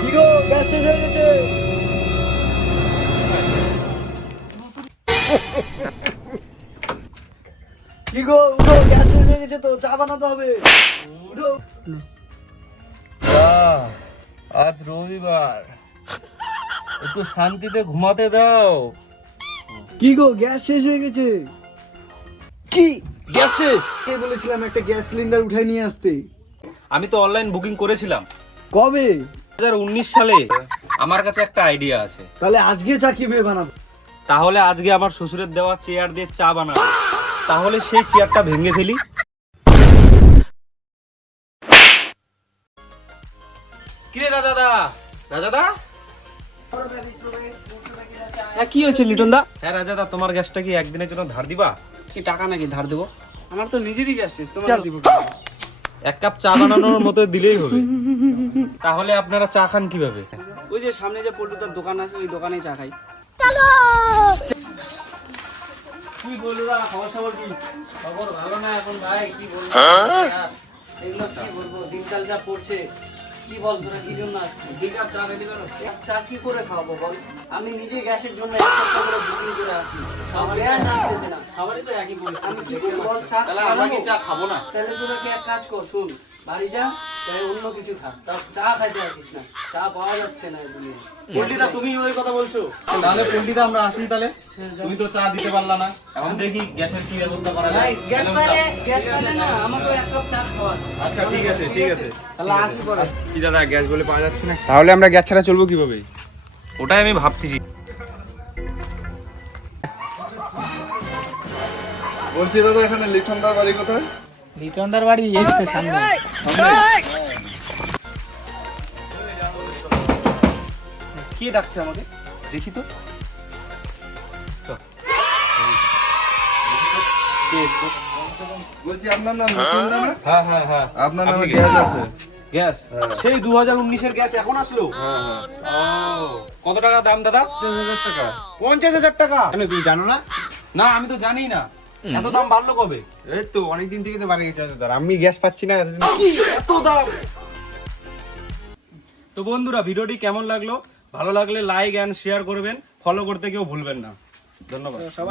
কি গো, গ্যাস শেষ হয়ে গেছে। কি গো, উঠো, গ্যাস শেষ হয়ে গেছে তো, চা বানাতে হবে। উঠো। আজ রবিবার, একটু শান্তিতে ঘুমাতে দাও। কি গো, গ্যাস শেষ হয়ে গেছে। কি গ্যাস শেষ? কে বলেছিলাম একটা গ্যাস সিলিন্ডার উঠাই নিয়ে আসতে। আমি তো অনলাইন বুকিং করেছিলাম কবে? 2019 সালে। আমার কাছে একটা আইডিয়া আছে। তাহলে আজকে চা কিভাবে বানাবো? তাহলে আজকে আমার শ্বশুরের দেওয়া চেয়ার দিয়ে চা বানাবো। তাহলে সেই চেয়ারটা ভেঙে ফেলি। কিরে রাজাদা, রাজাদা। হ্যাঁ, কি হয়েছে লিটন দা? হ্যাঁ রাজাদা, তোমার গ্যাসটা কি একদিনের জন্য ধার দিবা? কি টাকা নাকি ধার দেবো? আমার তো নিজেরই গ্যাস শেষ, তোমার দিব। এক কাপ চা বানানোর মতো দিলেই হবে। তাহলে আপনারা চা খান কিভাবে? ওই যে সামনে যে পল্টুদার দোকান আছে, ওই দোকানেই চা খাই। কি বলবো দা, খবর সবর কি? খবর ভালো না এখন ভাই, কি বলবো? এগুলো কি বলবো, দিনকাল যা পড়ছে। কি বল তোরা, কি জন্য আসছিস? দিনকাল চা রেডি করো। চা কি করে খাবো বল? আমি নিজে গ্যাসের জন্য এক সপ্তাহ করে বুকিং করে আছি, গ্যাস আসতেছে না। খাবারই তো একই পরিস্থিতি। আমি কি করে বল চা? তাহলে আমরা কি চা খাবো না? তাহলে তোরা কি এক কাজ কর, শুন, বাড়ি যা, তাই অন্য কিছু খা, তাও চা খাইতে আসিস না। চা পাওয়া যাচ্ছে না এই দুনিয়ায়। পল্টিদা, তুমি ওই কথা বলছো? তাহলে পল্টিদা আমরা আসি তাহলে। তুমি তো চা দিতে পারলা না, এখন দেখি গ্যাসের কি ব্যবস্থা করা যায়। গ্যাস পাইলে না আমাকে এক কাপ চা খাওয়া। আচ্ছা ঠিক আছে, ঠিক আছে। তাহলে আসি পরে। কি দাদা, গ্যাস বলে পাওয়া যাচ্ছে না, তাহলে আমরা গ্যাস ছাড়া চলবো কিভাবে? ওটাই আমি ভাবতেছি। বলছি দাদা, এখানে লিটনদার বাড়ি কোথায়? লিটনদার বাড়ি এই তো সামনে। কে ডাকছে আমাকে? দেখি তো। বলছি আপনার নাম লিটনদা না? হ্যাঁ হ্যাঁ হ্যাঁ। আপনার নামে গ্যাস আছে? গ্যাস সেই 2019-এর গ্যাস এখন আসলো? ও, কত টাকা দাম দাদা? 50,000 টাকা। 50,000 টাকা? কেন, তুমি জানো না? না, আমি তো জানি না। এত দাম বাড়লো কবে? এই তো অনেকদিন থেকে তো বাড়ি গেছে দাদা, আমি গ্যাস পাচ্ছি না এতদিন। এত দাম! তো বন্ধুরা, ভিডিওটি কেমন লাগলো? ভালো লাগলে লাইক এন্ড শেয়ার করবেন, ফলো করতে কেউ ভুলবেন না। ধন্যবাদ।